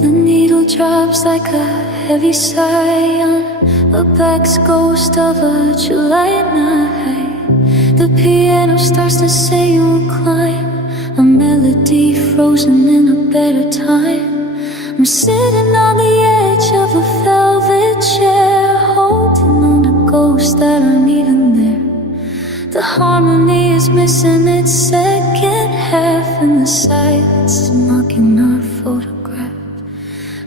The needle drops like a heavy sigh on a back's ghost of a July night. The piano starts to say you'll climb, a melody frozen in a better time. I'm sitting on the edge of a velvet chair, holding on to ghosts that aren't even there. The harmony is missing its second half, and the silence is mocking our photograph.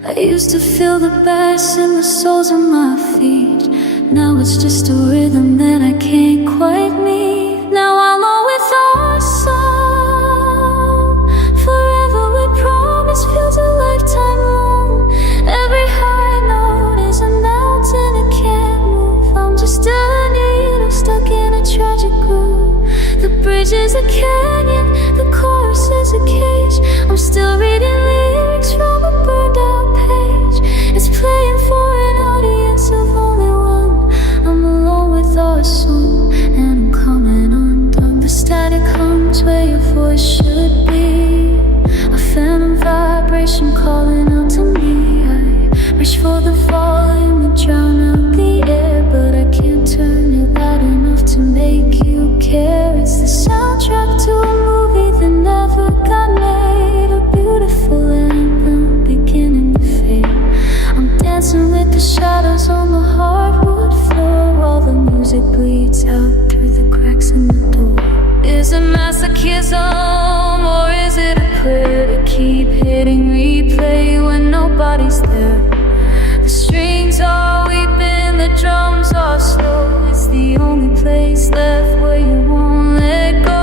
I used to feel the bass in the soles of my feet. Now it's just a rhythm that I can't quite meet. Now I'm all with our song. Forever we promise feels a lifetime long. Every high note is a mountain it can't move. I'm just a needle stuck in a tragic groove. The bridge is a canyon, the chorus is a cage. I'm still reading lyrics from a burned out page. It's playing for an audience of only one. I'm alone with our song, and I'm coming undone. The static hums where your voice should be, a phantom vibration calling out to me. I reach for the volume and drown out the air, but I can't turn it loud enough to make you care. It's the soundtrack to a movie that never got made, a beautiful anthem beginning to fade. I'm dancing with the shadows on the hardwood floor while the music bleeds out through the cracks in the door. Is it masochism or is it a prayer to keep hitting replay when nobody's there? The strings are weeping, the drums are slow. It's the only place left where you won't let go.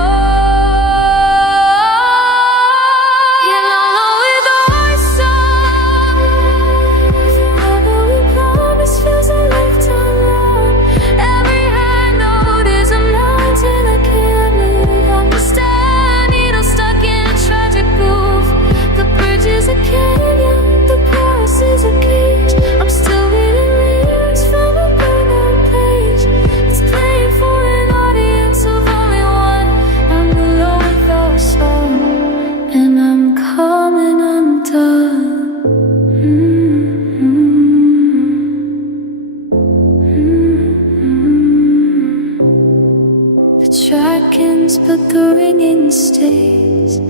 But the ringing stays,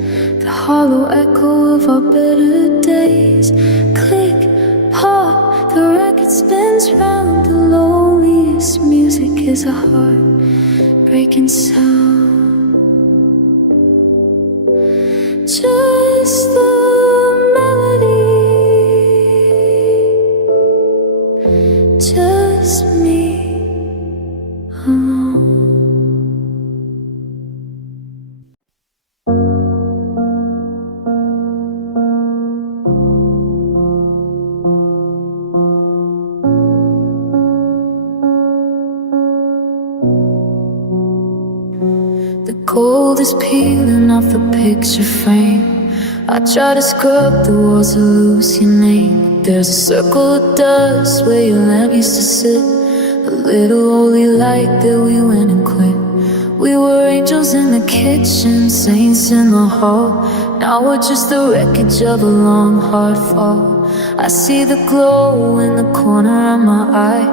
the hollow echo of our better days. Click, pop, the record spins round. The loneliest music is a heart-breaking sound. Just the melody, just me alone. Gold is peeling off the picture frame. I try to scrub the walls to lose your name. There's a circle of dust where your lamp used to sit, a little holy light that we went and quit. We were angels in the kitchen, saints in the hall. Now we're just the wreckage of a long, hard fall. I see the glow in the corner of my eye,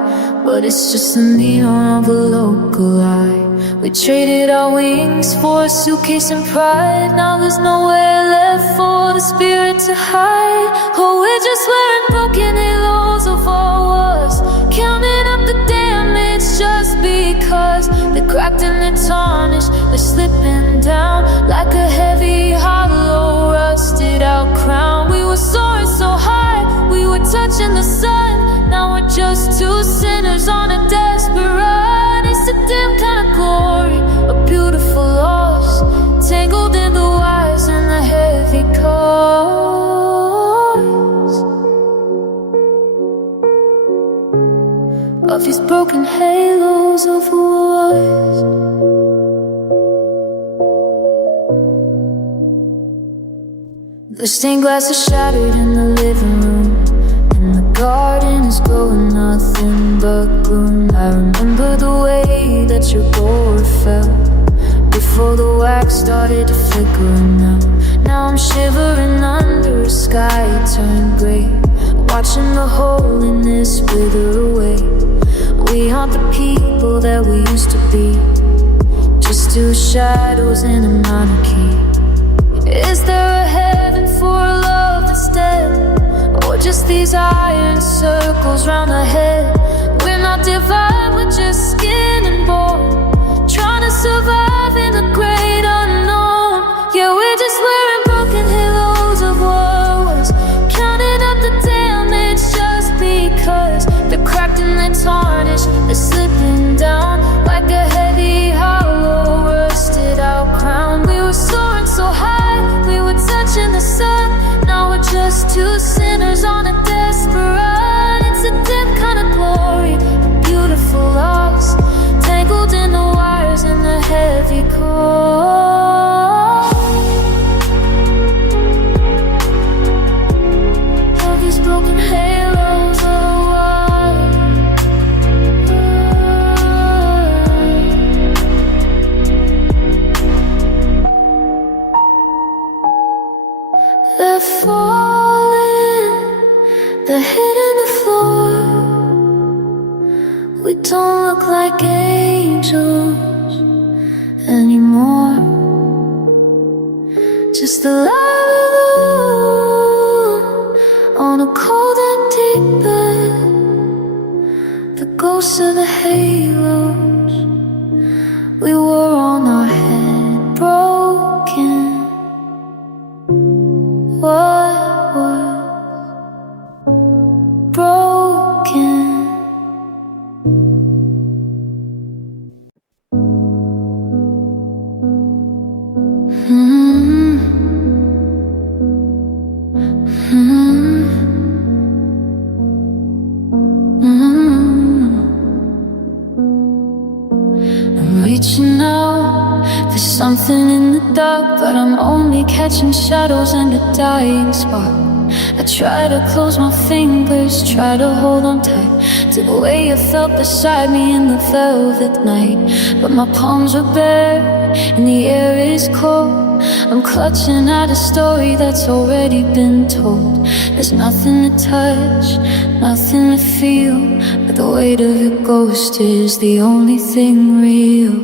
but it's just the neon of a local light. We traded our wings for a suitcase and pride. Now there's nowhere left for the spirit to hide. Oh, we're just wearing broken halos of all was, counting up the damage just because they're cracked and they're tarnished. They're slipping down like a heavy, hollow, rusted out crown. We were soaring so high, we were touching the sun. Now we're just two sinners on a desperate run. It's a dim kind of glory, a beautiful loss, tangled in the wires and the heavy chords of these broken halos of wars. The stained glass is shattered in the living room, and the garden is growing nothing but gloom. I remember the way that your board fell before the wax started to flickering out. Now I'm shivering under a sky turned gray, watching the hole in this wither away. We aren't the people that we used to be, just two shadows in a monarchy. Is there a heaven for a love that's dead, or just these iron circles round the head? We're not divine, we're just skin and bone, trying to survive in the great unknown. Yeah, we're just wearing broken halos of wars, counting up the damage just because they're cracked and they're tarnished. They're slipping down like a heavy, hollow, rusted out crown. We were soaring so high, we were touching the sun. Now we're just two sinners on a desperate run. It's a dim kind of glory, a beautiful loss, tangled in the wires and the heavy core of these broken halos of wire. They're falling, they're hitting the floor. We don't look like angels anymore, just the light of the moon on a cold empty bed, the ghosts of the halos we wore on our head. Broken, what was broken? I'm reaching out for something in the dark, but I'm only catching shadows and a dying spark. I try to close my fingers, try to hold on tight to the way you felt beside me in the velvet night. But my palms are bare and the air is cold. I'm clutching at a story that's already been told. There's nothing to touch, nothing to feel, but the weight of your ghost is the only thing real.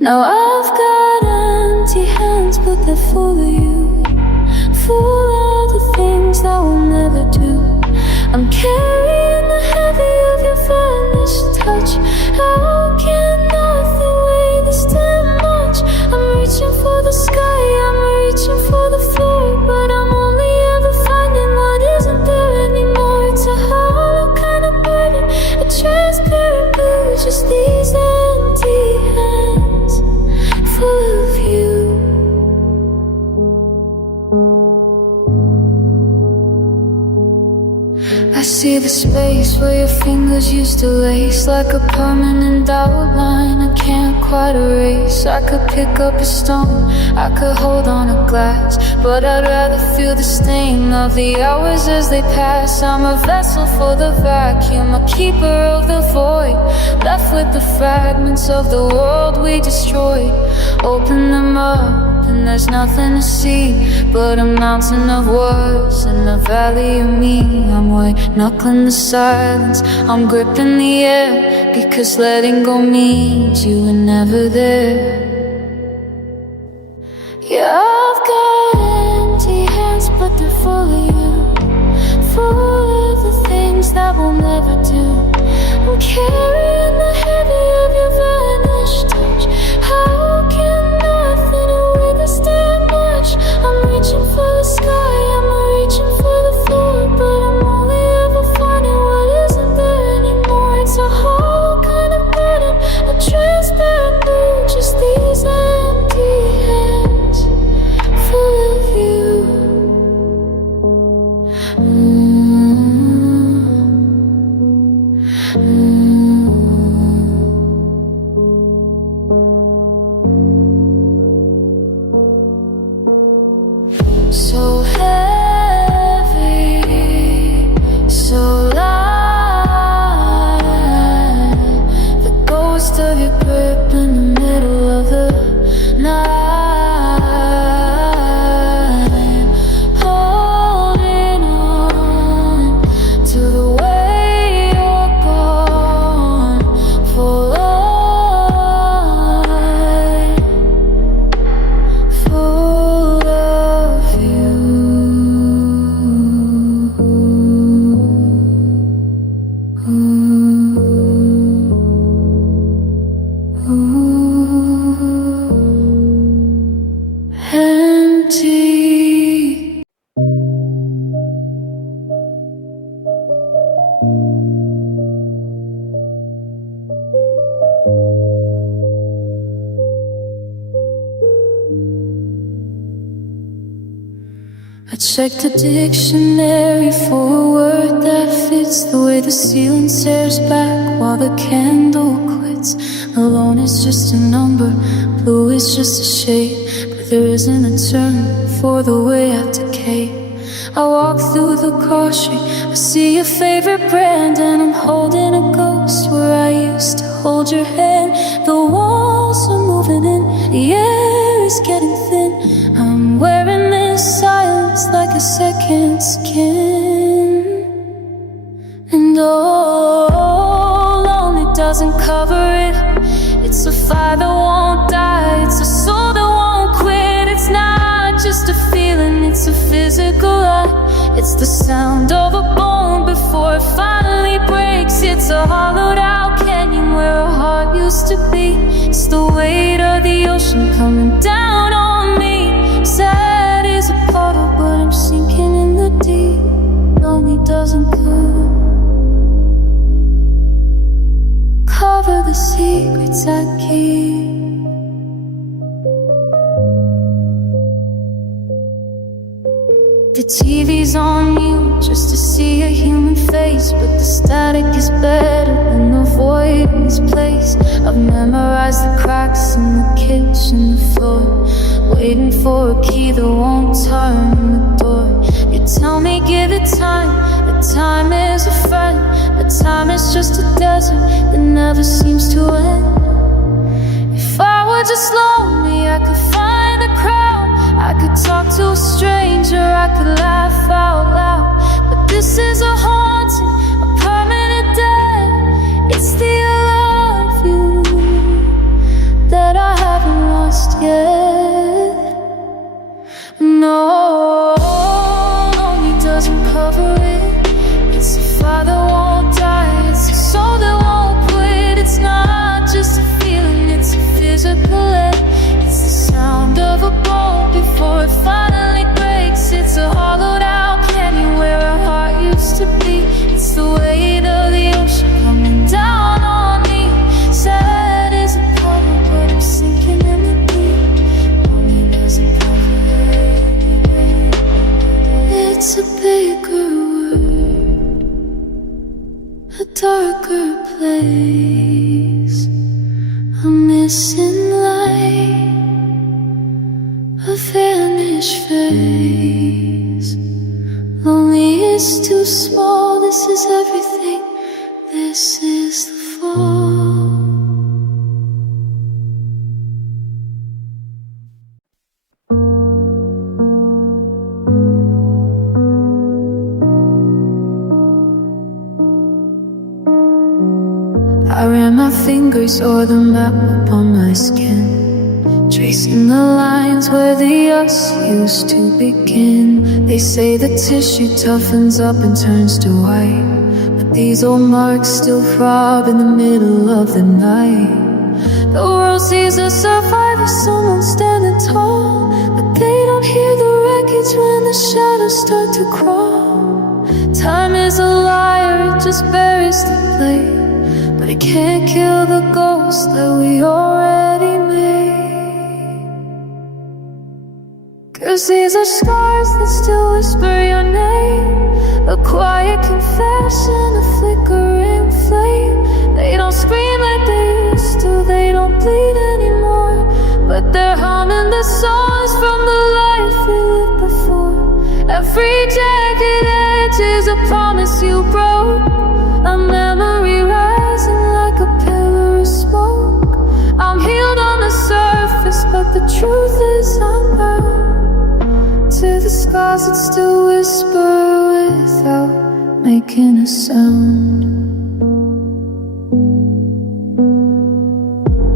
Now I've got empty hands, but they're full of you, full of the things that we'll never do. I'm carrying the heavy of your vanished touch. How can nothing weigh this damn much? I'm reaching for the sky, I'm reaching for the floor, but I'm only ever finding what isn't there anymore. It's a hollow kind of burden, a transparent blue, just these empty hands full of you. I see the space where your fingers used to lace, like a permanent outline I can't quite erase. I could pick up a stone, I could hold on a glass, but I'd rather feel the stain of the hours as they pass. I'm a vessel for the vacuum, a keeper of the void, left with the fragments of the world we destroyed. Open them up and there's nothing to see but a mountain of words in the valley of me. I'm white knuckling the silence, I'm gripping the air, because letting go means you were never there. Yeah, I've got empty hands, but they're full of you, full of the things that we'll never do. I'm carrying the heavy of your vanished touch. How can nothing weigh this damn much? I'm reaching for the sky, I'm reaching for the floor, but I'm only ever finding what isn't there anymore. It's a hollow kind of burden, a transparent blue, just these empty hands full of you. So Check the dictionary for a word that fits the way the ceiling stares back while the candle quits. Alone is just a number, blue is just a shade, but there isn't a term for the way I decay. I walk through the car street, I see your favorite brand, and I'm holding a ghost where I used to hold your hand. The walls are moving in, the air is getting thin. I'm wearing this silence like a second skin. And oh, lonely doesn't cover it. It's a fire that won't die, it's a soul that won't quit. It's not just a feeling, it's a physical lie. It's the sound of a bone before it finally breaks. It's a hollowed out canyon where a heart used to be. It's the weight of the ocean coming down on me. Sad is a puddle, but I'm sinking in the deep. Lonely doesn't cover the secrets I keep. The TV's on mute just to see a human face, but the static is better than the void in this place. I've memorized the cracks in the kitchen, the floor, waiting for a key that won't turn in the door. You tell me give it time, that time is a friend, but time is just a desert that never seems to end. If I were just lonely, I could find a crowd, I could talk to a stranger, I could laugh out loud. But this is a haunting, a permanent debt. It's the I love you that I haven't lost yet. No, lonely doesn't cover it. It's a fire that won't die, it's a soul that won't quit. It's not just a feeling, it's a physical edge. It's the sound of a bone before it finally breaks. It's a hollowed out canyon where a heart used to be. It's the weight of the ocean coming down on me. Sad is a puddle, but I'm sinking in the deep. Lonely doesn't cover it. It's a bigger world, a darker place. I'm missing light, a vanished face. Lonely is too small, this is everything, this is the fall. I ran my fingers o'er the map upon my skin, tracing the lines where the us used to begin. They say the tissue toughens up and turns to white, but these old marks still throb in the middle of the night. The world sees a survivor, someone standing tall, but they don't hear the wreckage when the shadows start to crawl. Time is a liar, it just buries the blade, but it can't kill the ghost that we already made. 'Cause these are scars that still whisper your name, a quiet confession, a flickering flame. They don't scream like they used to, they don't bleed anymore, but they're humming the songs from the life we lived before. Every jagged edge is a promise you broke, a memory rising like a pillar of smoke. I'm healed on the surface, but the truth is I'm bound to the scars that still whisper without making a sound.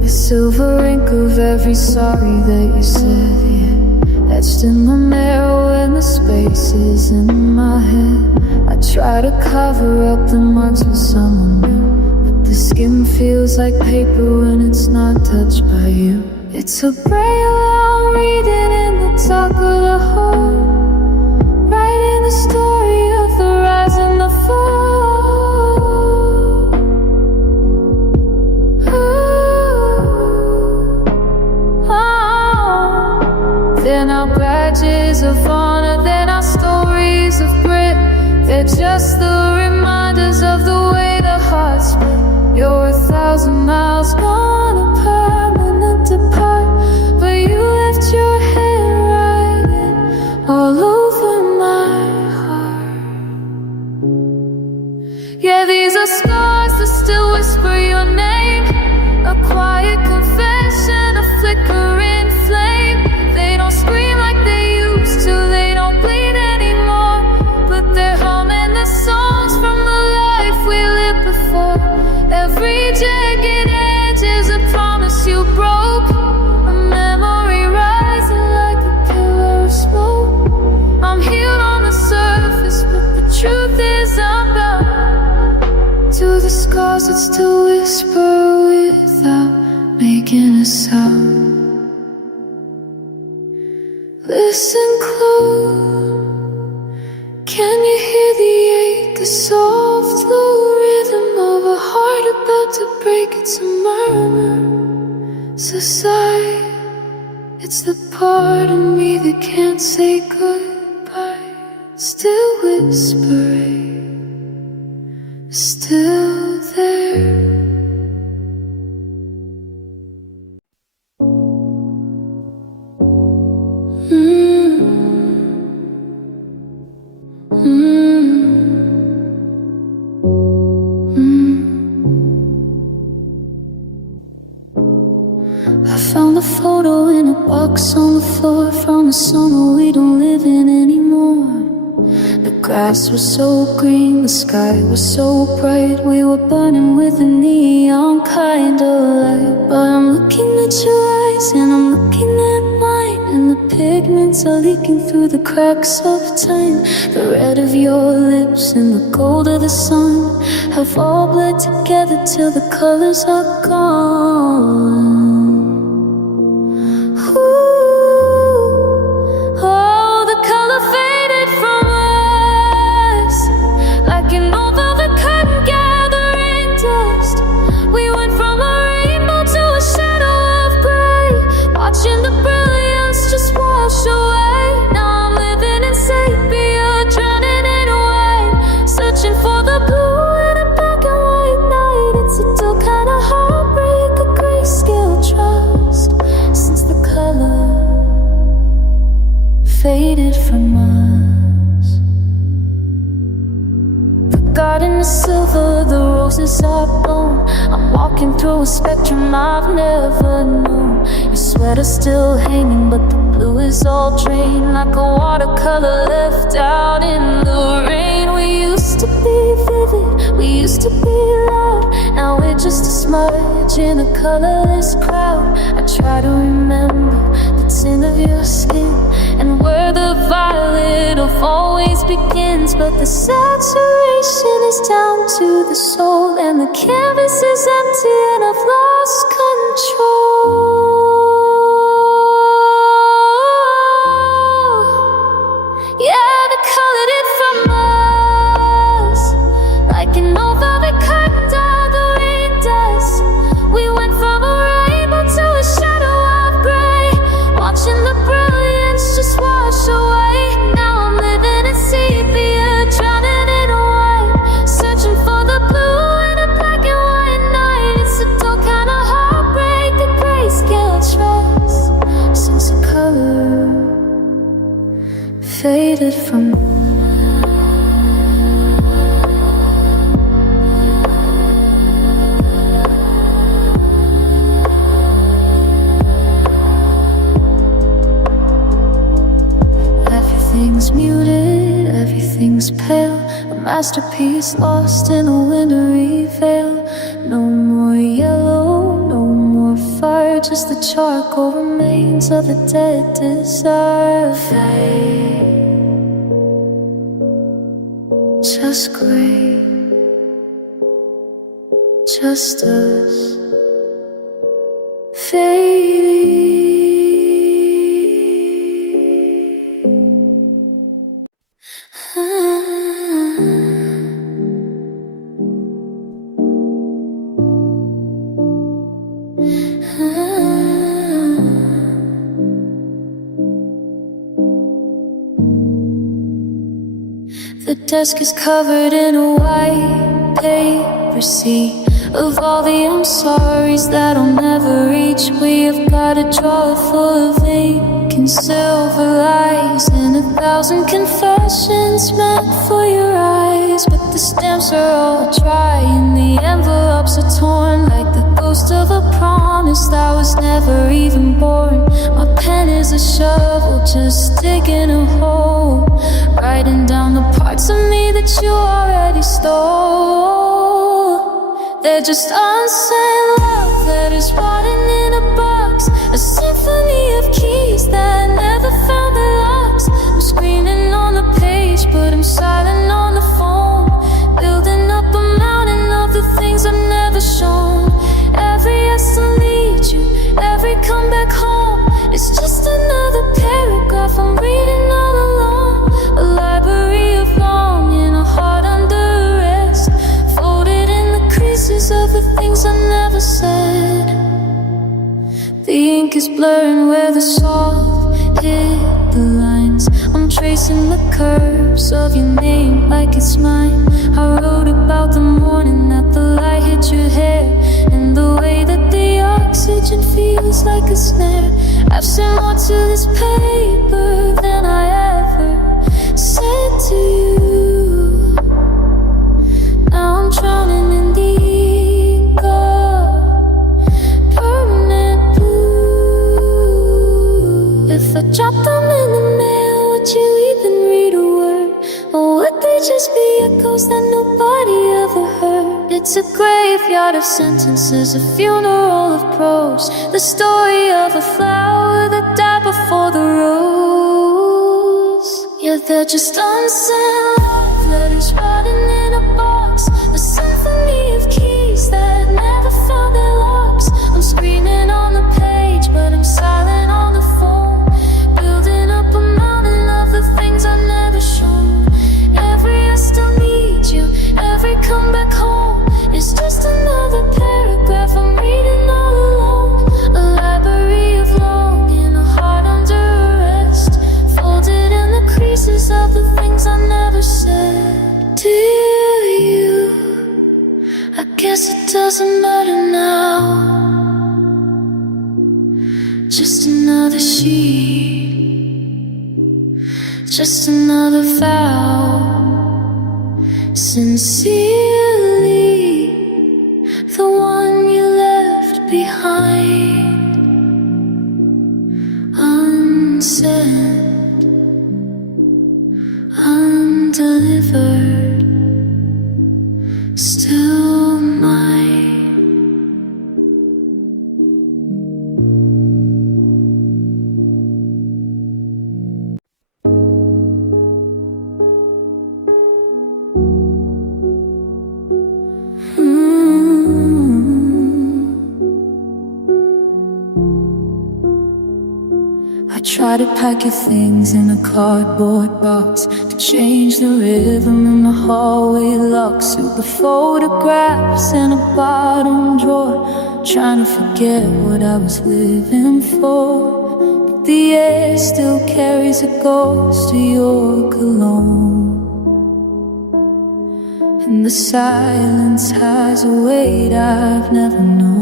The silver ink of every sorry that you said, yeah, etched in the mirror when the spaces in my head. I try to cover up the marks with someone new, but the skin feels like paper when it's not touched by you. It's a braille I'm reading in the dark of the heart, writing the story of the rise and the fall. Ooh, oh. Then our badges of honor, then our story. just the reminders of the way the hearts beat. You're 1,000 miles gone, a permanent depart, but you left your handwriting all over my heart. Yeah, these are scars that still whisper your name, a quiet confession, a flickering flame. They don't scream like they used to, they don't bleed anymore, but they're humming the songs from the life we lived before. Every jagged edge is a promise you broke, a memory rising like a pillar of smoke. I'm healed on the surface, but the truth is I'm bound to the scars that still whisper without making a sound. Listen close, can you hear the ache, the soft low rhythm of a heart about to break? It's a murmur, it's a sigh, it's the part of me that can't say goodbye. Still whispering, still there. I found a photo in a box on the floor from a summer we don't live in anymore. The grass was so green, the sky was so bright, we were burning with a neon kind of light. But I'm looking at your eyes and I'm looking at mine, and the pigments are leaking through the cracks of time. The red of your lips and the gold of the sun have all bled together till the colors are gone. Faded from us. The garden is silver, the roses are blown. I'm walking through a spectrum I've never known. Your sweater's still hanging, but the blue is all drained, like a watercolor left out in the rain. We used to be vivid, we used to be loud. Now we're just a smudge in a colorless crowd. I try to remember the tint of your skin and where the violet of always begins, but the saturation is down to the soul, and the canvas is empty and I've lost control. Yeah, they colored it from us, like an old velvet curtain down the rain dust. We went from a rainbow to a shadow of gray, watching the brilliance just wash away. Now I'm living in sepia, drowning in white, searching for the blue in a black and white night. It's a dull kind of heartbreak, a grayscale trust, since the color faded from everything's muted, everything's pale, a masterpiece lost in a wintry veil. No more yellow, no more fire, just the charcoal remains of a dead desire. Fade, just gray, just us fading. The desk is covered in a white paper sea of all the I'm sorry's that I'll never reach. We have got a drawer full of ink and silver lies and 1,000 confessions meant for your eyes. But the stamps are all dry and the envelopes are torn like the ghost of a promise that was never even born. My pen is a shovel just digging a hole, writing down the parts of me that you already stole. They're just unsaid love letters rotting in a box, a symphony of keys that never found their locks. I'm screaming on the page, but I'm silent on the phone, building up a mountain of the things I've never shown. Every yes to lead you, every come back home, it's just another paragraph I'm reading all alone. A library of longing, a heart under arrest, folded in the creases of the things I never said. The ink is blurring where the salt hit the lines. I'm tracing the curves of your name like it's mine. I wrote about the morning that the light hit your hair, and the way that the oxygen feels like a snare. I've sent more to this paper than I ever said to you. Now I'm drowning in the ink of permanent blue. If I dropped them in the mail, would you even read a word? Or would they just be echoes that nobody ever heard? It's a graveyard of sentences, a funeral of prose, the story of a flower that died before the rose. Yeah, they're just unsent love letters rotting in a box, a symphony of keys that never found their locks. I'm screaming on the page, but I'm silent on the phone, building up a mountain of the things I've never shown. Every I still need you, every come back home, it's just another paragraph I'm reading all alone. A library of longing, a heart under arrest, folded in the creases of the things I never said to you. I guess it doesn't matter now. Just another sheet, just another vow. Sincerely, the one you left behind, unsent, undelivered, still mine. Try to pack your things in a cardboard box, to change the rhythm in the hallway locks, through the photographs in a bottom drawer, trying to forget what I was living for. But the air still carries a ghost of your cologne, and the silence has a weight I've never known.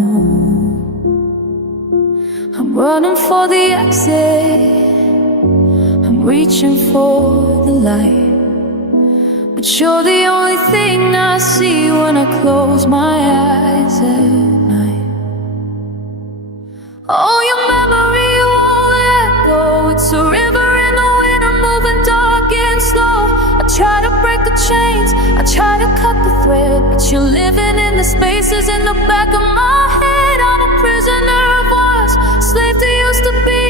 I'm running for the exit, I'm reaching for the light, but you're the only thing I see when I close my eyes at night. Oh, your memory won't let go, it's a river in the wind, moving dark and slow. I try to break the chains, I try to cut the thread, but you're living in the spaces in the back of my head. I'm a prisoner of wars, slave to used to be.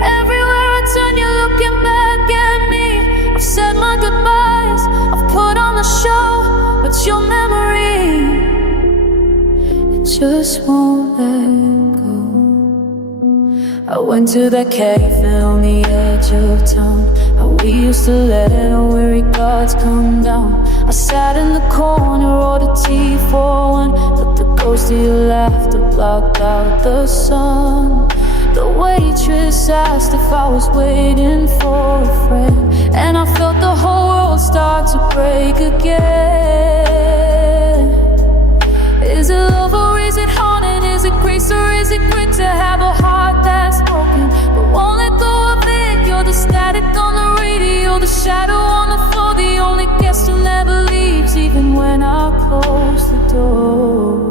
Everywhere I turn, you're looking back at me. I've said my goodbyes, I've put on the show, but your memory, it just won't let go. I I went to that cafe on the edge of town. How we used to let our weary gods come down. I sat in the corner, ordered tea for one, but the ghost of your laughter blocked out the sun. The waitress asked if I was waiting for a friend, and I felt the whole world start to break again. Is it love or is it haunted? Is it grace or is it grit to have a heart that's broken but won't let go of it? You're the static on the radio, the shadow on the floor, the only guest who never leaves even when I close the door.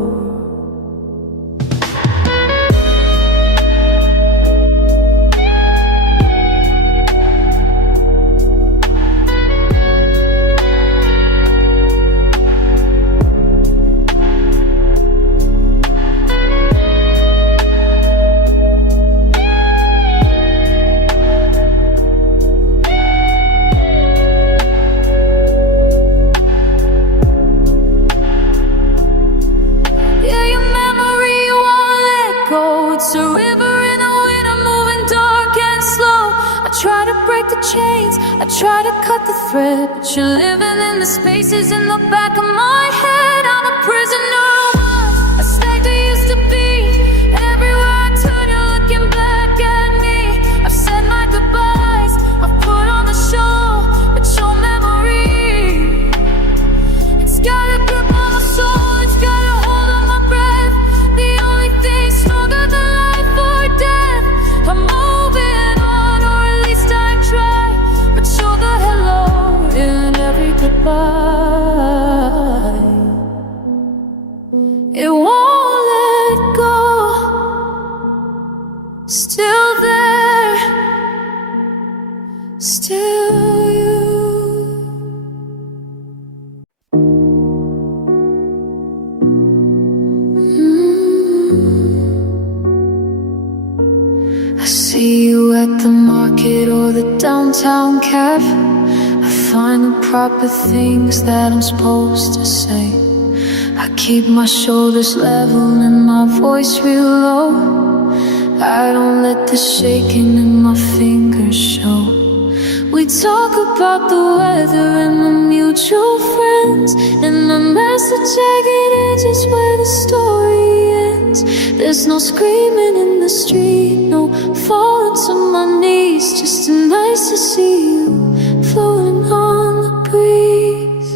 It's a river in the winter, moving dark and slow. I try to break the chains, I try to cut the thread, but you're living in the spaces in the back of my head. I'm a prisoner of once, a slave that used to be. Everywhere I turn, you're looking back at me. I've said my goodbyes, I've put on the show, but your memory, it's got a grip on my soul, it's got a hold on my breath. The only thing stronger than I'm moving on, or at least I try, but you're the hello in every goodbye. It won't let go, still there, still you. I see you at the market or the downtown cafe. I find the proper things that I'm supposed to say. I keep my shoulders level and my voice real low. I don't let the shaking in my fingers show. We talk about the weather and the mutual friends, and the massive jagged edges where the story ends. There's no screaming in the street, no falling to my knees, just nice to see you floating on the breeze.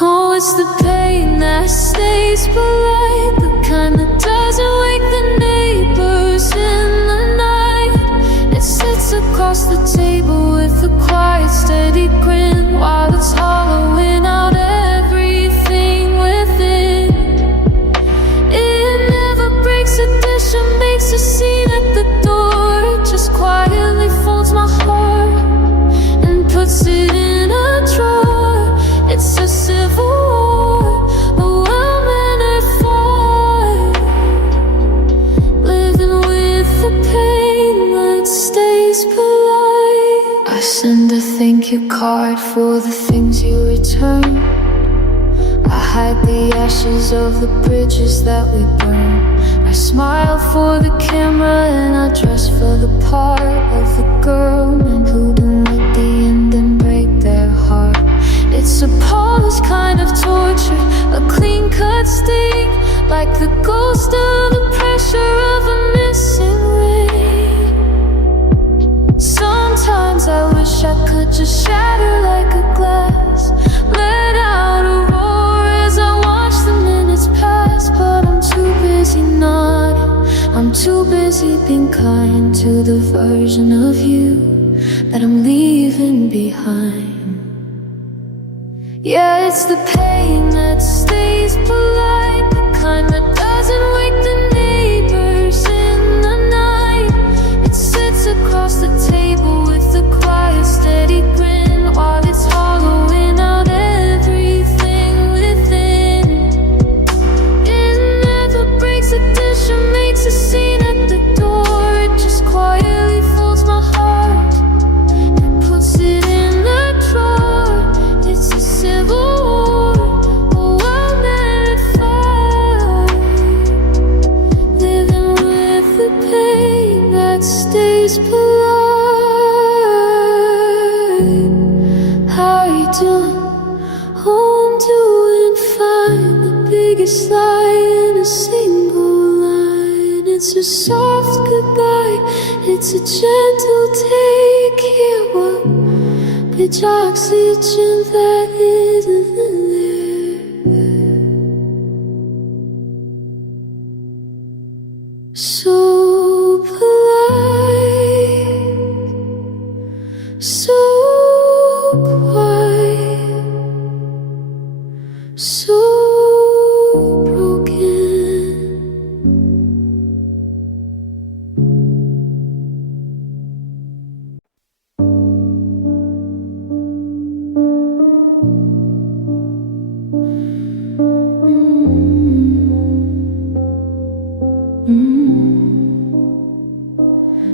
Oh, it's the pain that stays polite, the kind that doesn't wake the neighbors in the night. It sits across the table with a quiet, steady grin while it's hollowing out everything within. It never breaks a dish or makes a scene at the door. It just quietly folds my heart and puts it in a drawer. It's a civil war, a well-mannered fight, living with the pain that stays polite. I send a thank you card for the things you return. I hide the ashes of the bridges that we burn. I smile for the camera and I dress for the part of the girl who can let the ending break their heart. It's a polished kind of torture, a clean-cut sting, like the ghost of the pressure of a missing ring. Sometimes I wish I could just shatter like a glass, let out a roar as I watch the minutes pass. But I'm too busy nodding, I'm too busy being kind to the version of you that I'm leaving behind. Yeah, it's the pain that stays polite, the kind that doesn't wake the neighbors in the night. It sits across the table with a quiet, steady grin while it's hollowing out everything within. It never breaks a dish or makes a scene at the door. It just quietly folds my heart and puts it in the drawer. It's a civil war, a well-mannered fight, you doing? Oh, I'm doing fine. The biggest lie in a single line. It's a soft goodbye, it's a gentle take care. What bitch oxygen that isn't there? So polite, so quiet, so broken.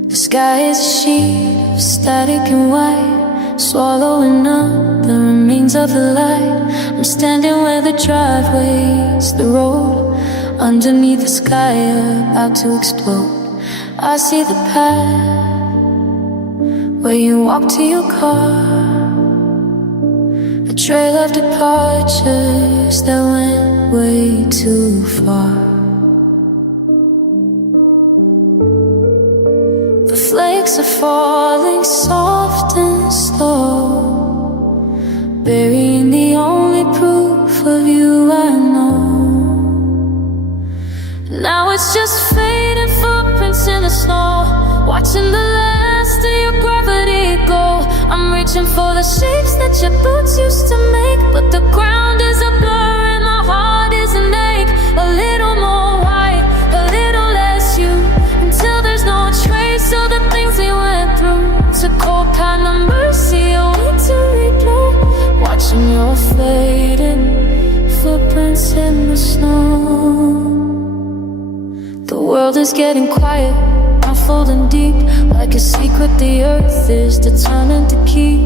The sky is a sheet of static and white, swallowing up the remains of the light. I'm standing where the driveway's the road, underneath the sky about to explode. I see the path where you walk to your car, a trail of departures that went way too far. The flakes are falling soft and slow, burying the only proof of you I know. Now it's just fading footprints in the snow, watching the last of your gravity go. I'm reaching for the shapes that your boots used to make, but the ground is a blur and my heart is an ache. A little more white, a little less you, until there's no trace of the things we went through. It's a cold kind of mercy, a wintry glow, watching your fading footprints in the snow. The world is getting quiet, unfolding deep, like a secret the earth is determined to keep.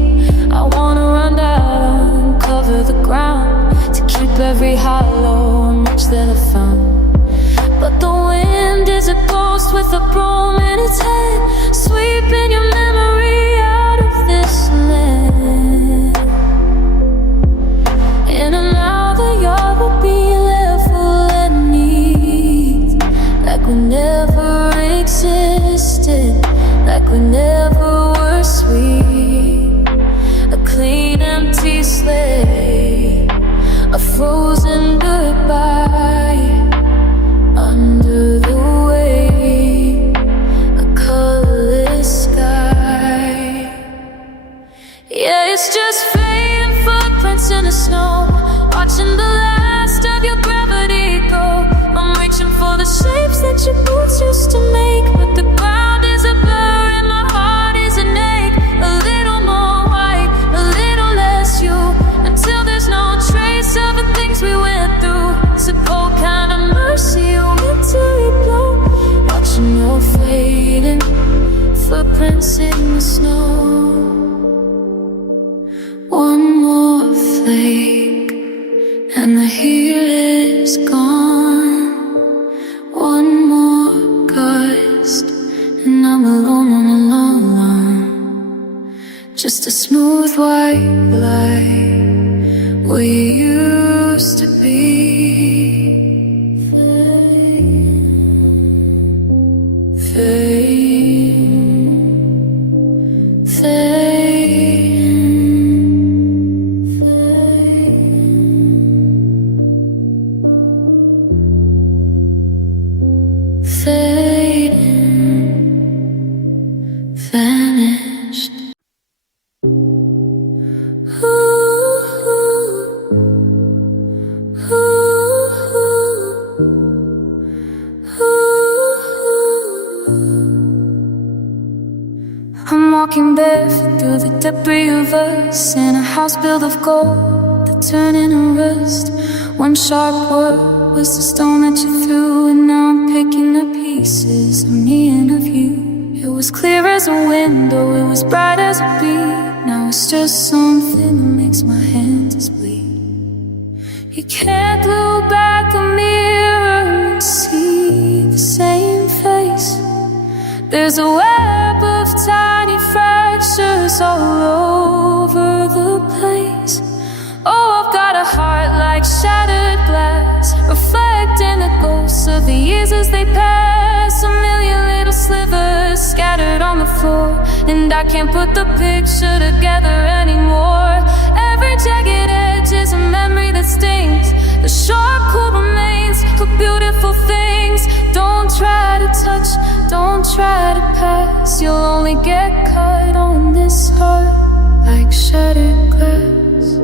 I wanna run down and cover the ground, to keep every hollow and much that I found. But the wind is a ghost with a broom in its head, sweeping your memory out of this land. In another yard will be level and neat, like we never existed, like we never were sweet. A clean empty slate, a frozen goodbye, under the weight, a colorless sky. Yeah, it's just fading footprints in the snow, watching the last of your gravity go. I'm reaching for the shapes that your boots used to make, but the ground is a blur and my heart is an ache. A little more white, a little less you, until there's no trace of the things we went through. It's a cold kind of mercy, a wintry blow, watching your fading footprints in the snow. One more flake and the heel is gone. One more gust and I'm alone. Just a smooth white light where you used to be. Fade, fade, fade, vanished. I'm walking barefoot through the debris of us, in a house built of gold that turned into rust. One sharp word was the stone that you threw, and now I'm picking up pieces of me and of you. It was clear as a window, it was bright as a beat. Now it's just something that makes my hands bleed. You can't look back a mirror and see the same face. There's a web of tiny fractures all over the place. mess of the years as they pass. A million little slivers scattered on the floor, and I can't put the picture together anymore. Every jagged edge is a memory that stings. The sharp core remains of beautiful things. Don't try to touch, don't try to pass. You'll only get caught on this heart like shattered glass.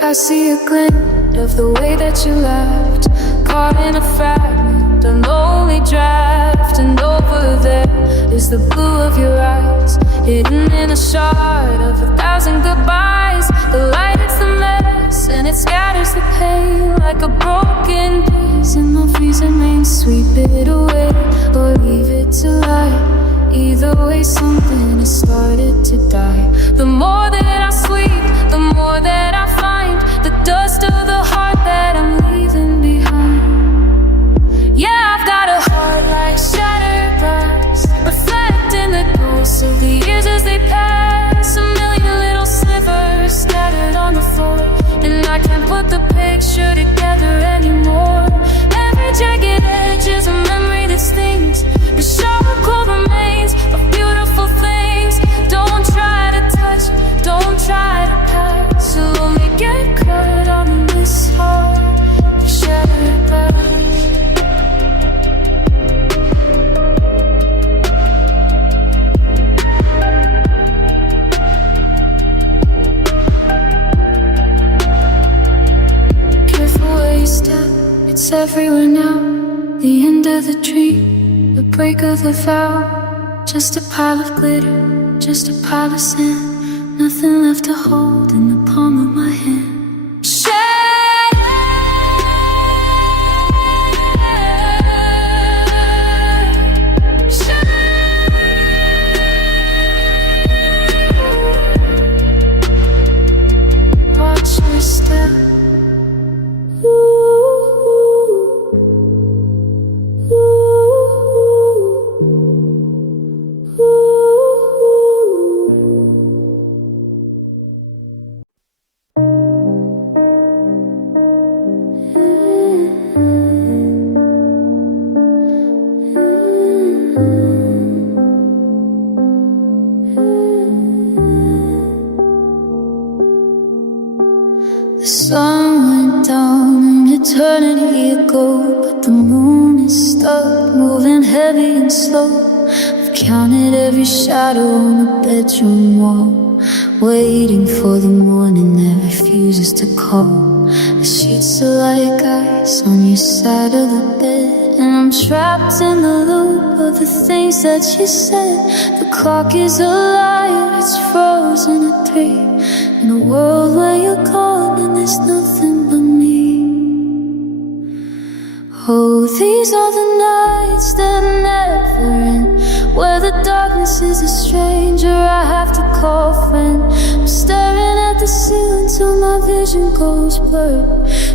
I see a glint of the way that you laughed, caught in a fragment, a lonely draft. And over there is the blue of your eyes, hidden in a shard of 1,000 goodbyes. The light is the mess, and it scatters the pain like a broken piece. And my freezing rain, sweep it away or leave it to light. Either way, something has started to die. The more that I sleep, the more that I find the dust of the heart that I'm leaving behind. Yeah, I've got a heart like shattered glass, reflecting the ghosts of the years as they pass. A million little slivers scattered on the floor, and I can't put the picture together anymore. Every jagged edge is a memory that stings. The sharp cold remains of beautiful things. Don't try to touch, don't try to pass. You'll only get caught on this heart shattered glass. It's everywhere now, the end of the dream, the break of the vow. Just a pile of glitter, just a pile of sand, nothing left to hold in the palm of my hand. Watch your step. The sun went down an eternity ago, but the moon is stuck, moving heavy and slow. I've counted every shadow on the bedroom wall, waiting for the morning that refuses to call. The sheets are like ice on your side of the bed, and I'm trapped in the loop of the things that you said. The clock is a liar, it's frozen at 3, in a world where you're gone and there's nothing but me. Oh, these are the nights that never end, where the darkness is a stranger I have to call friend. I'm staring at the ceiling till my vision goes blurred,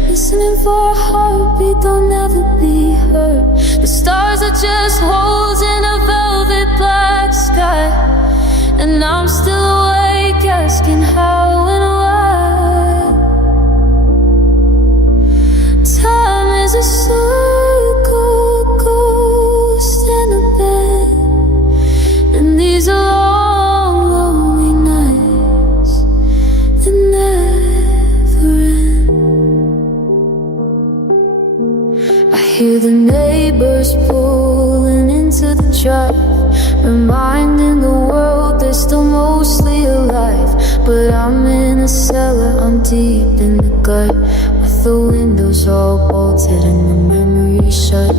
listening for a heartbeat, they'll never be heard. The stars are just holes in a velvet black sky, and I'm still awake asking how and why. Time is a circle, ghost in a bed, and these are long, lonely nights that never end. I hear the neighbors pulling into the drive, reminding the world they're still mostly alive. But I'm in a cellar, I'm deep in the gut, with the windows all bolted and the memory shut.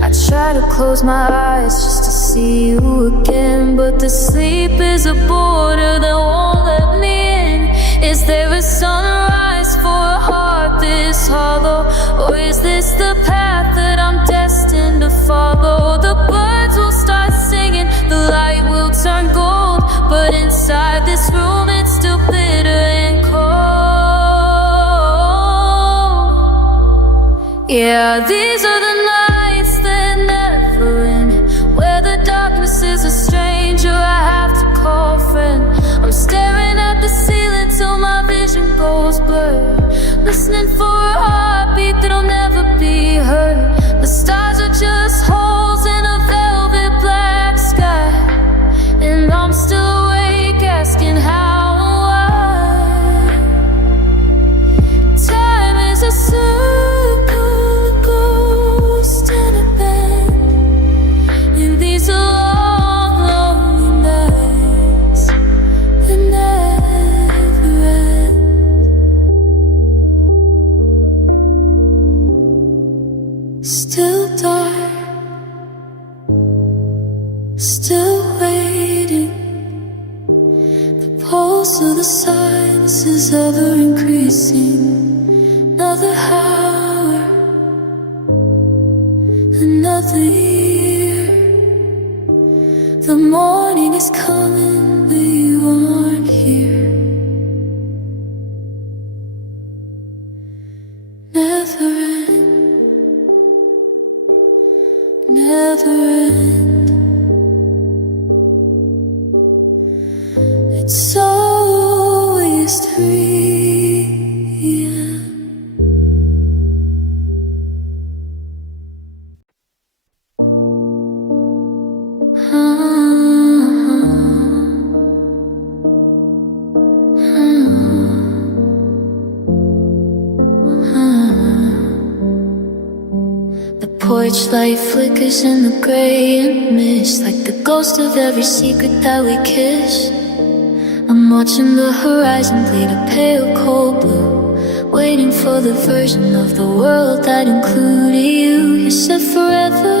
I try to close my eyes just to see you again, but the sleep is a border that won't let me in. Is there a sunrise for a heart this hollow, or is this the path that I'm destined to follow? The birds will start singing, the light will turn gold, but inside this room it's still bitter and cold. Yeah, these are the nights that never end, where the darkness is a stranger I have to call friend. I'm staring at the ceiling till my vision goes blurred, listening for a heartbeat that'll never be heard. The stars are just holes in a velvet black sky, and I'm still awake asking how and why. Time is a circle, a ghost and a bend, and these are long, lonely nights that never end. Still dark, still waiting. The pulse of the silence is ever increasing. Another hour, another year. The morning is coming, but you aren't here. Never end, never end. It's always 3 a.m. The porch light flickers in the gray and mist, like the ghost of every secret that we kiss. I'm watching the horizon bleed a pale cold blue, waiting for the version of the world that included you. You said forever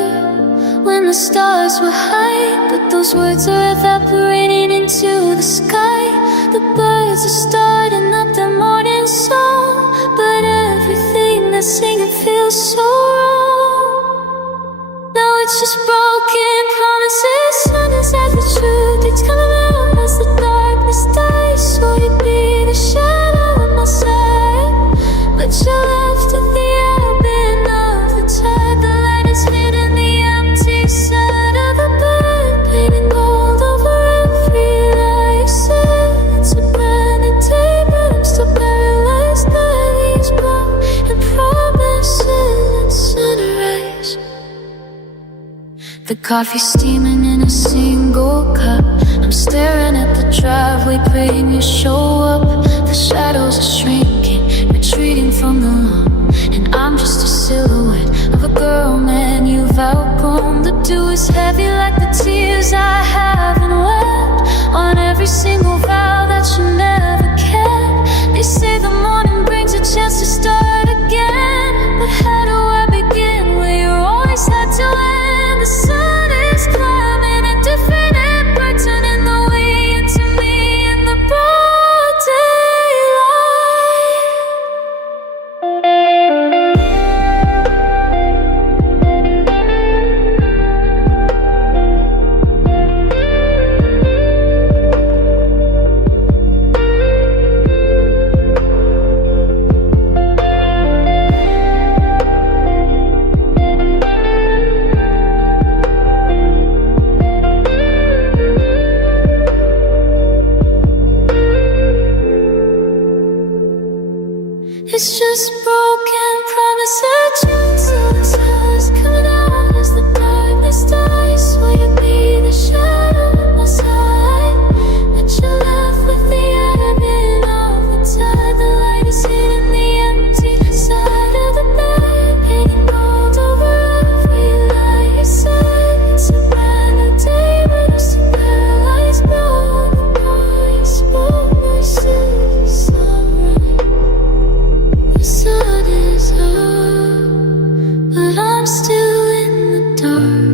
when the stars were high, but those words are evaporating into the sky. The birds are starting up their morning song, but everything they're singing feels so wrong. Now it's just broken promises. Sun is at the truth, it's coming out as the darkness dies. So you be the shadow on my side, but you're left at the open of the tide. The light is hidden the empty side of the bed, painting gold over every lie you said. It's a brand new day, but I'm still paralyzed by these broken promises and sunrise. The coffee's steaming in a single cup. I'm staring at the driveway, praying you show up. The shadows are shrinking, retreating from the lawn, and I'm just a silhouette of a girl, man, you've outgrown. The dew is heavy like the tears I haven't wept on every single vow that you never kept. They say the morning brings a chance to start again, but how do I begin where you always had to end? The sun is climbing a different emperor, turning the way into me in the broad daylight. It's just broken promises. Dreams of us coming out as the darkness dies. Will you be the shadow on my side? That you're left with the ebbing of the tide. The light is hitting the empty side of the bed, painting gold over every lie you said. It's a brand new day, but I'm still paralyzed by all the voice, voices. Sunrise. The sun is up, but I'm still in the dark.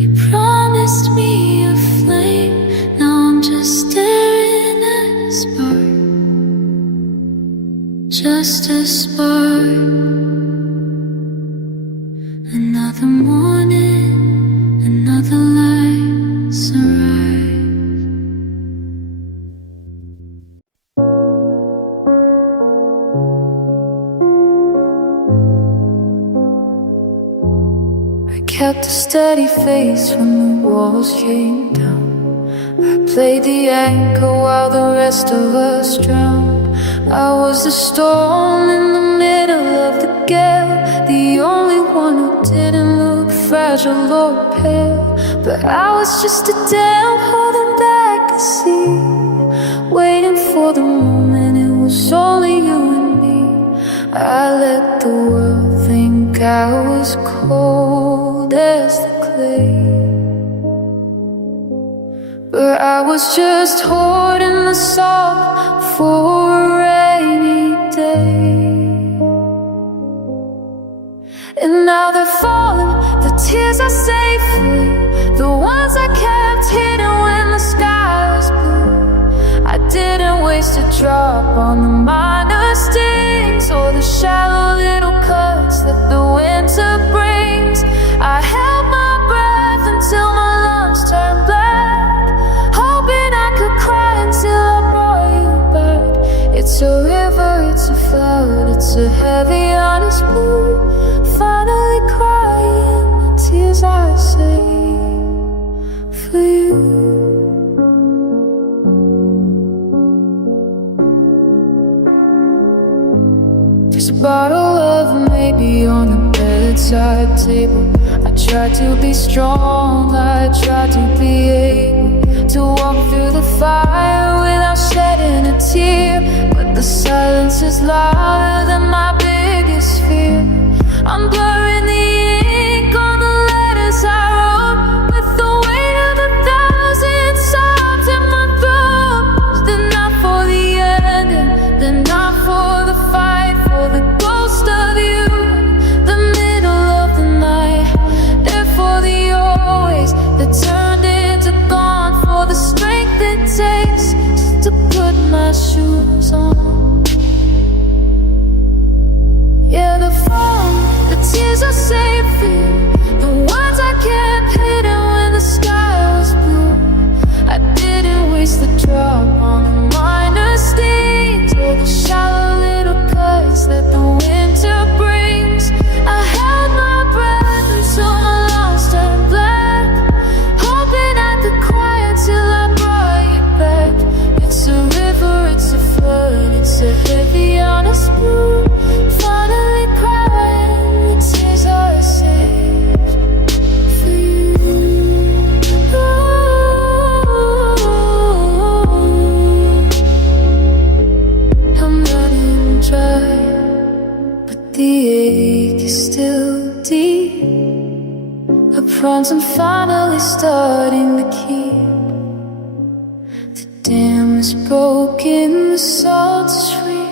You promised me a flame, now I'm just staring at a spark. Just a spark. Another morning, another light sunrise. I kept a steady face when the walls came down. I played the anchor while the rest of us drowned. I was the storm in the middle of the gale, the only one who didn't look fragile or pale. But I was just a dam holding back the sea, waiting for the moment it was only you and me. I let the world think I was cold as the clay, but I was just hoarding the salt for a rainy day. And now they're falling, the tears I saved free, the ones I kept hidden when the sky was blue. I didn't waste a drop on the minor stings or the shallow little cuts that the winter brings. I held my breath until my lungs turned black, hoping I could cry until I brought you back. It's a river, it's a flood, it's a heavy, honest blue. Finally crying the tears I saved for you. There's a bottle of maybe on the bedside table. I tried to be strong, I tried to be able to walk through the fire without shedding a tear. But the silence is louder than my biggest fear. I'm blurring the ink on the letters I wrote, with the weight of 1,000 sobs in my throat. They're not for the ending, they're not for the fight, for the ghost of you, the middle of the night. They're for the always that turned into gone, for the strength it takes just to put my shoes on. Yeah, the fall, the tears I saved for you, the ones I kept hidden when the sky was blue. I didn't waste the drop on the minor stings or the shallow little cuts that the winter brings. I held my breath until my lungs turned black, hoping I could cry until I brought you back. It's a river, it's a flood, it's a heavy, honest blue. Finally crying the tears I saved for you. I'm running dry, but the ache is still deep. The prawns I'm finally starting to keep. The dam is broken, the salt is free.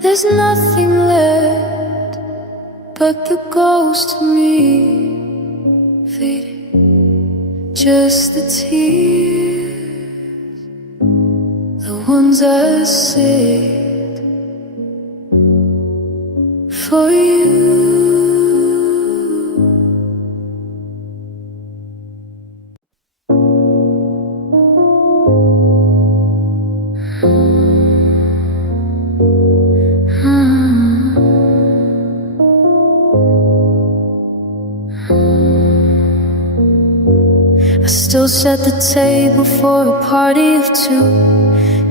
There's nothing left but the ghost of me fading. Just the tears, the ones I saved for you. I still set the table for a party of two.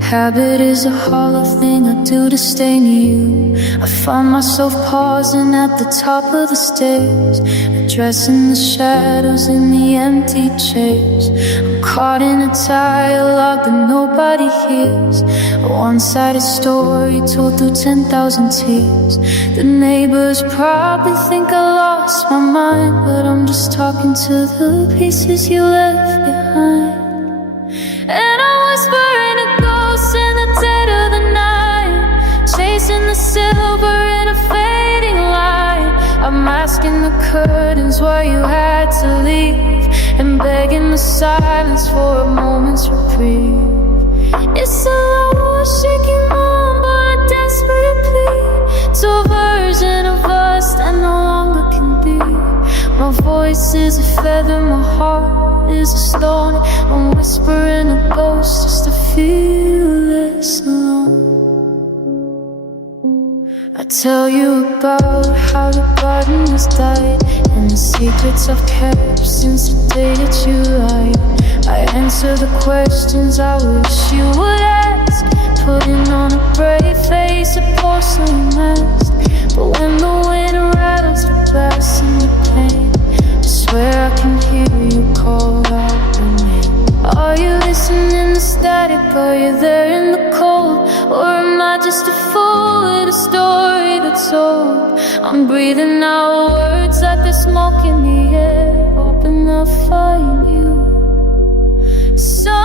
Habit is a hollow thing I do to stay near you. I find myself pausing at the top of the stairs, addressing the shadows in the empty chairs. I'm caught in a dialogue that nobody hears, a one-sided story told through 10,000 tears. The neighbors probably think I lost my mind, but I'm just talking to the pieces you left behind. And I whisper in a ghost in the dead of the night, chasing the silver in a fading light. I'm asking the curtains why you had to leave, and begging the silence for a moment's reprieve. It's a low, shaking moan, but a desperate plea to a version of us that no longer can be. My voice is a feather, my heart is a stone. I'm whispering a ghost just to feel less alone. I tell you about how the garden has died, and the secrets I've kept since the day that you lied. I answer the questions I wish you would ask, putting on a brave face face a porcelain mask. But when the wind rattles the glass in the pane, I swear I can hear you call out your name. Are you listening to static? Are you there in the cold? Or am I just a fool in a story that's old? I'm breathing out words like there's smoke in the air, hoping I'll find you somewhere.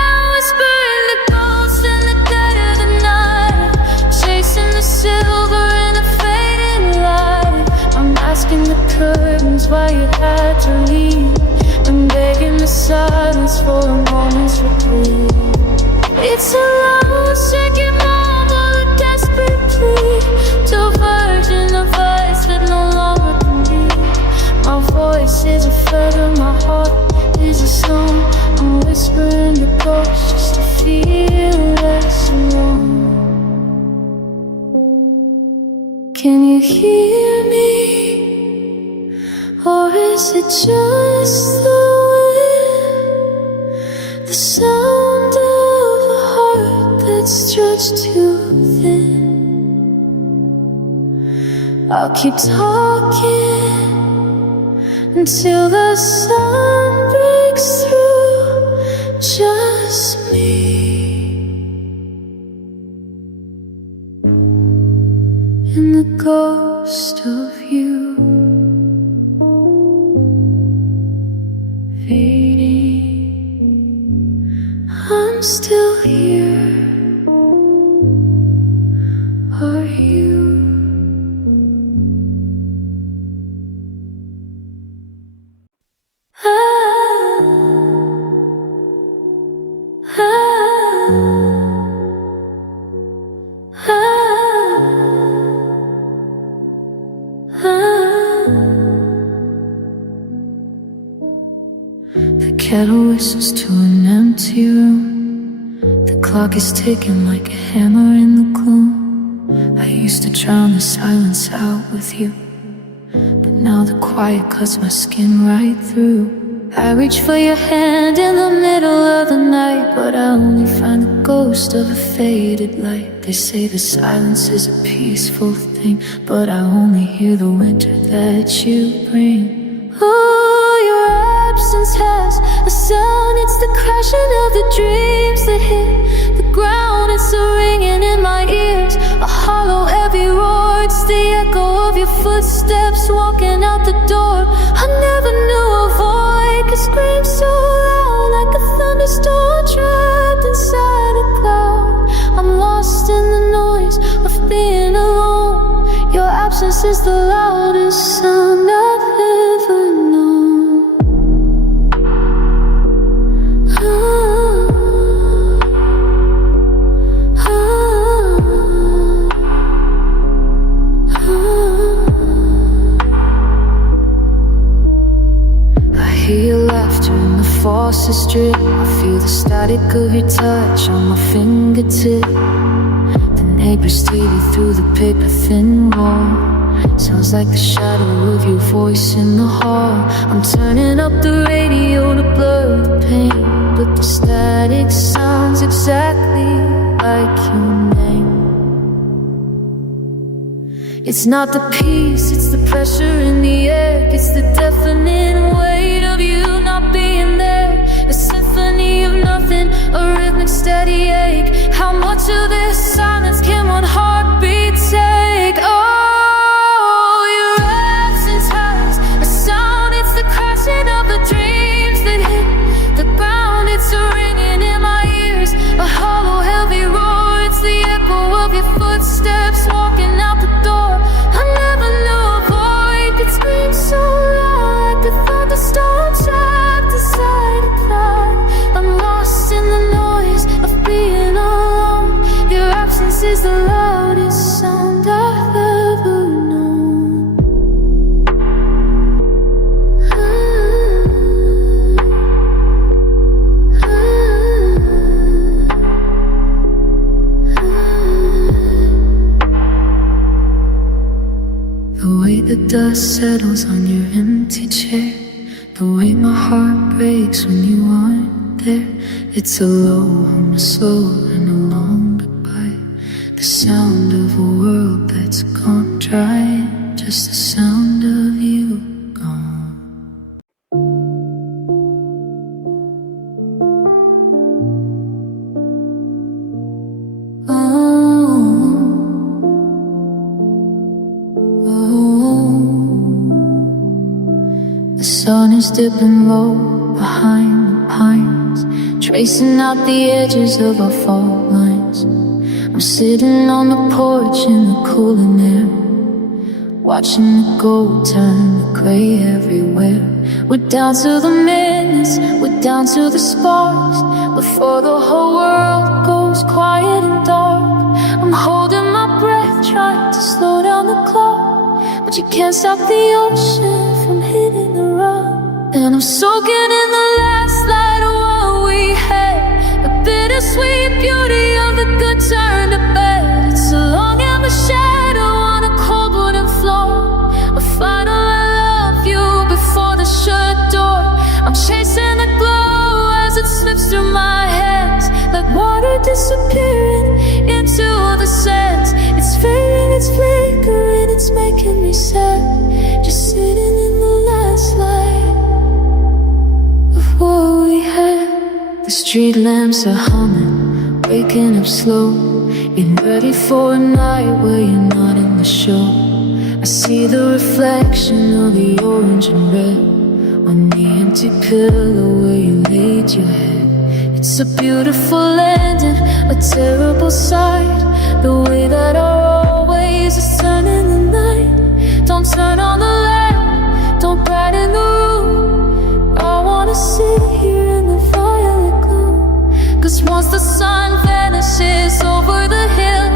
I'm whispering the ghosts in the dead of the night, chasing the silver in the fading light. I'm asking the curtains why you had to leave, and begging the silence for a moment's reprieve. It's a loud, shaking moment, a desperate plea to a virgin of ice that no longer can be. My voice is a feather, my heart is a song. I'm whispering the ghost just to feel less alone. Can you hear me? Or is it just the wind? The sound of a heart that's stretched too thin. I'll keep talking until the sun breaks through. Just me and the ghost of you fading. I'm still here. Are you? The kettle whistles to an empty room. The clock is ticking like a hammer in the gloom. I used to drown the silence out with you, but now the quiet cuts my skin right through. I reach for your hand in the middle of the night, but I only find the ghost of a faded light. They say the silence is a peaceful thing, but I only hear the winter that you bring. Oh, your absence has a sound. It's the crashing of the dreams that hit the ground. It's the ringing in my ears, a hollow heavy roar. It's the echo of your footsteps walking out the door. I never knew a voice could scream so loud, like a thunderstorm trapped inside a cloud. I'm lost in the noise of being alone. Your absence is the loudest sound I've ever known. I hear your laughter in the faucet's drip. I feel the static of your touch on my fingertip. The neighbors TV through the paper-thin wall. Sounds like the shadow of your voice in the hall. I'm turning up the radio to blur the pain, but the static sounds exactly like your name. It's not the peace, it's the pressure in the air. It's the deafening weight of you not being there. A symphony of nothing, a rhythmic steady ache. How much of this silence can one heartbeat take? Oh, your absence has a sound. It's the crashing of the dreams that hit the ground. It's a ringing in my ears, a hollow heavy roar. It's the echo of your footsteps walking out the door. I never knew a voice could scream so loud, like a thunderstorm trapped inside a cloud. I'm lost in the noise of being alone. Your absence is the loudest sound I've ever known. The way the dust settles on your empty chair, the way my heart breaks when you aren't there. It's a low, a slow, and a long goodbye. The sound of a world that's gone dry, just the sound of you gone. The sun is dipping low behind the pines, tracing out the edges of our fault lines. I'm sitting on the porch in the cooling air, watching the gold turn to gray everywhere. We're down to the minutes, we're down to the sparks, before the whole world goes quiet and dark. I'm holding my breath, trying to slow down the clock, but you can't stop the ocean from hitting the rock. And I'm soaking in the last light of what we had, the bittersweet beauty of the good turn to bad. It's so long in the shadow on a cold wooden floor, a final I love you before the shut door. I'm chasing the glow as it slips through my hands, like water disappearing into the sands. It's fading, it's flickering, it's making me sad, just sitting in the last light of what we had. The street lamps are humming, waking up slow, getting ready for a night where you're not in the show. I see the reflection of the orange and red on the empty pillow where you laid your head. It's a beautiful ending, a terrible sight, the way that our always is turning the night. Don't turn on the light, don't brighten the room, I wanna sit here in the violet glow. Cause once the sun vanishes over the hill,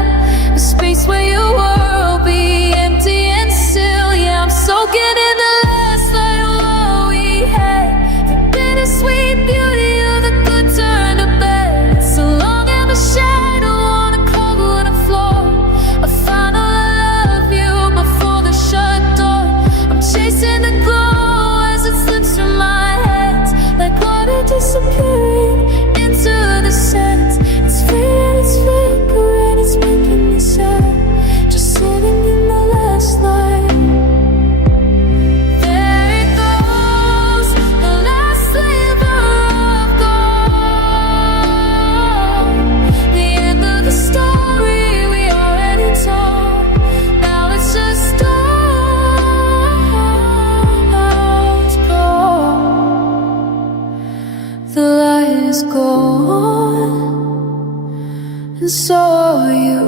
the space where you were will be empty and still. Yeah, I'm soaking in the last light of what we had, the bittersweet beauty of the good turn to bad. It's so long in the shadow on a cold wooden floor, a final I love you before the shut door. I'm chasing the glow as it slips through my hands, like water disappearing into the sands. It's fading, it's flickering, it's making me sad, just sitting in the last light. There it goes, the last sliver of gold, the end of the story we already told. Now it's just stars go. The light is gone, and so are you.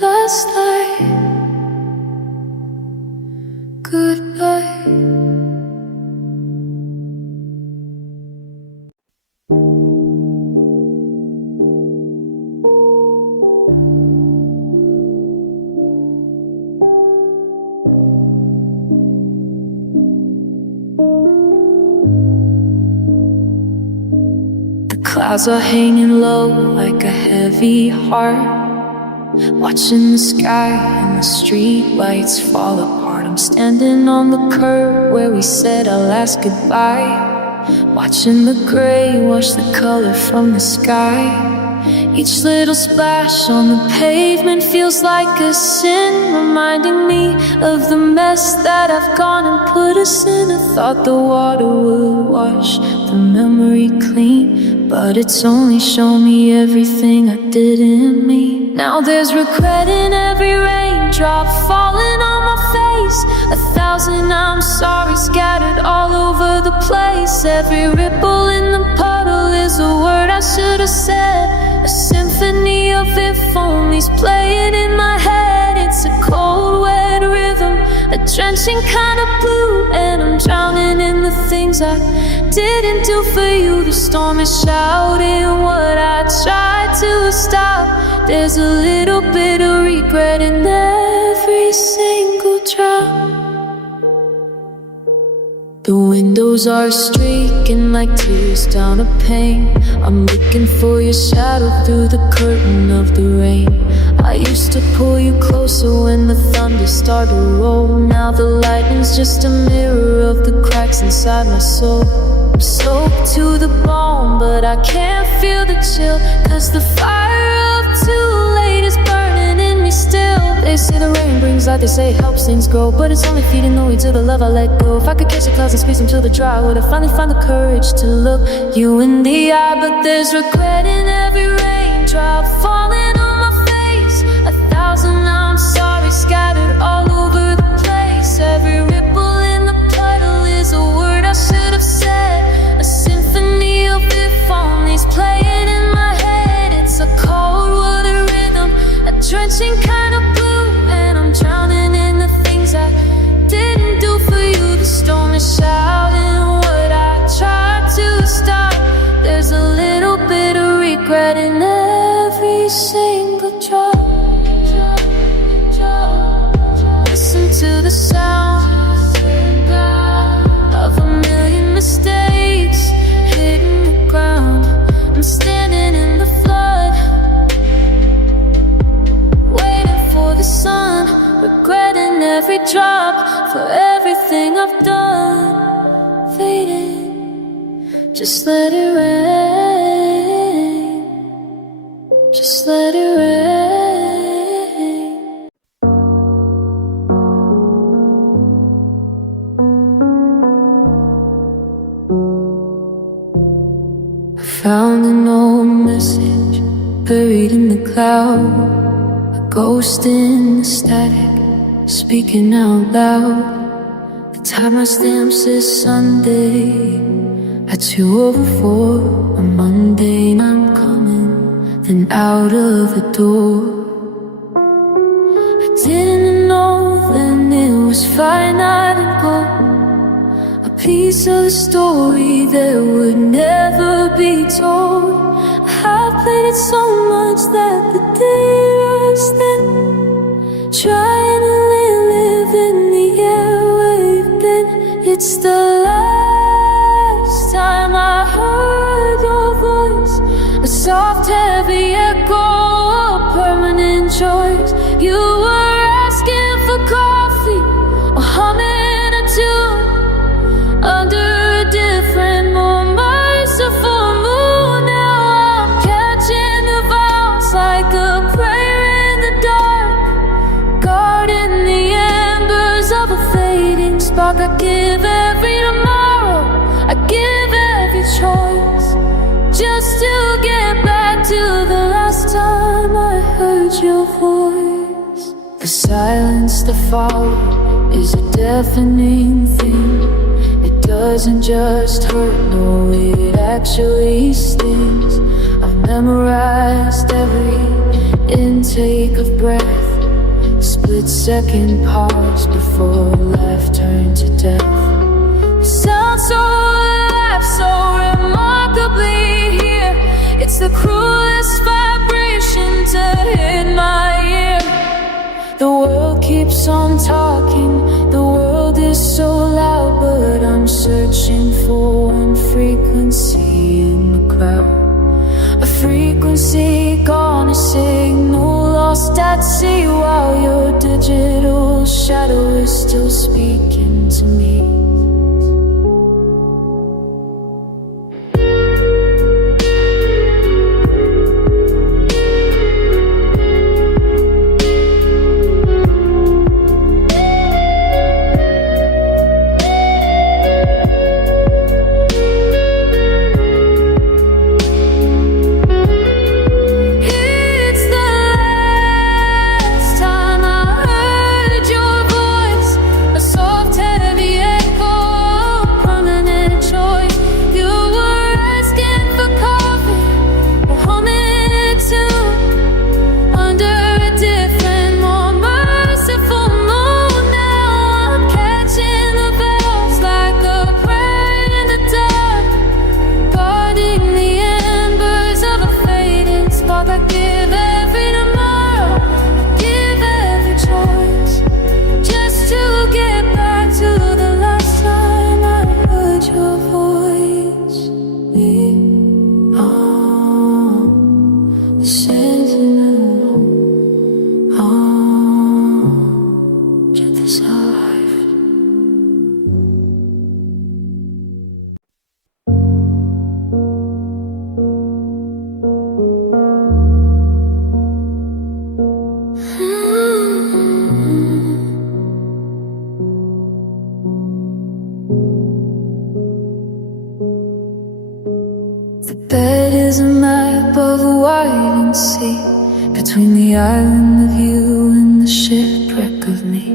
Last night, goodbye. Clouds are hanging low like a heavy heart, watching the sky and the street lights fall apart. I'm standing on the curb where we said our last goodbye, watching the gray wash the color from the sky. Each little splash on the pavement feels like a sin, reminding me of the mess that I've gone and put us in. I thought the water would wash the memory clean, but it's only shown me everything I didn't mean. Now there's regret in every raindrop falling on my face, 1,000 I'm sorry scattered all over the place. Every ripple in the puddle is a word I should have said, a symphony of if onlys playing in my head. It's a cold wet rhythm, a drenching kind of blue, and I'm drowning in the things I didn't do for you. The storm is shouting what I tried to stop. There's a little bit of regret in every single drop. The windows are streaking like tears down a pane. I'm looking for your shadow through the curtain of the rain. I used to pull you closer when the thunder started to roll. Now the lightning's just a mirror of the cracks inside my soul. I'm soaked to the bone, but I can't feel the chill, 'cause the fire of too late is burning in me still. They say the rain brings light, they say it helps things grow, but it's only feeding the weeds of the love I let go. If I could catch the clouds and squeeze them till they're dry, would I finally find the courage to look you in the eye? But there's regret in every raindrop falling on my face. 1,000 I'm sorry scattered all over the place. Every ripple in the puddle is a word I should have said. A symphony of if onlys playing in my head. It's a cold water rhythm, a drenching kind of blue, and I'm drowning in the things I didn't do for you. The storm is shouting what I tried to stop. There's a little bit of regret in every single drop. Listen to the sound of a million mistakes hitting the ground. I'm standing in the flood, waiting for the sun, regretting every drop, for everything I've done, fading. Just let it rain, just let it rain. I found an old message buried in the cloud, a ghost in the static, speaking out loud. The time I stamp says Sunday at 2:04. On Monday I'm coming, then out of the door. I didn't know then it was finite and gold, a piece of the story that would never be told. I played it so much that the day I stand, trying to live in the air we've been. It's the last time I heard your voice, a soft heavy echo of permanent choice. You were asking for coffee or humming a tune under a different, more merciful moon. Now I'm catching the vowels like a prayer in the dark, guarding the embers of a fading spark. I give every tomorrow, I give every choice, just to get back to the last time I heard your voice. The silence that followed is a deafening thing. It doesn't just hurt, no, it actually stings. I've memorized every intake of breath, split-second pause before life turned to death. You sound so alive, so remarkably here. It's the cruelest vibration to hit my ear. The world keeps on talking, the world is so loud, but I'm searching for one frequency in the crowd. A frequency gone, a signal lost at sea, while your digital shadow is still speaking to me. It's the last time I heard your voice, a soft heavy echo and sea, between the island of you and the shipwreck of me.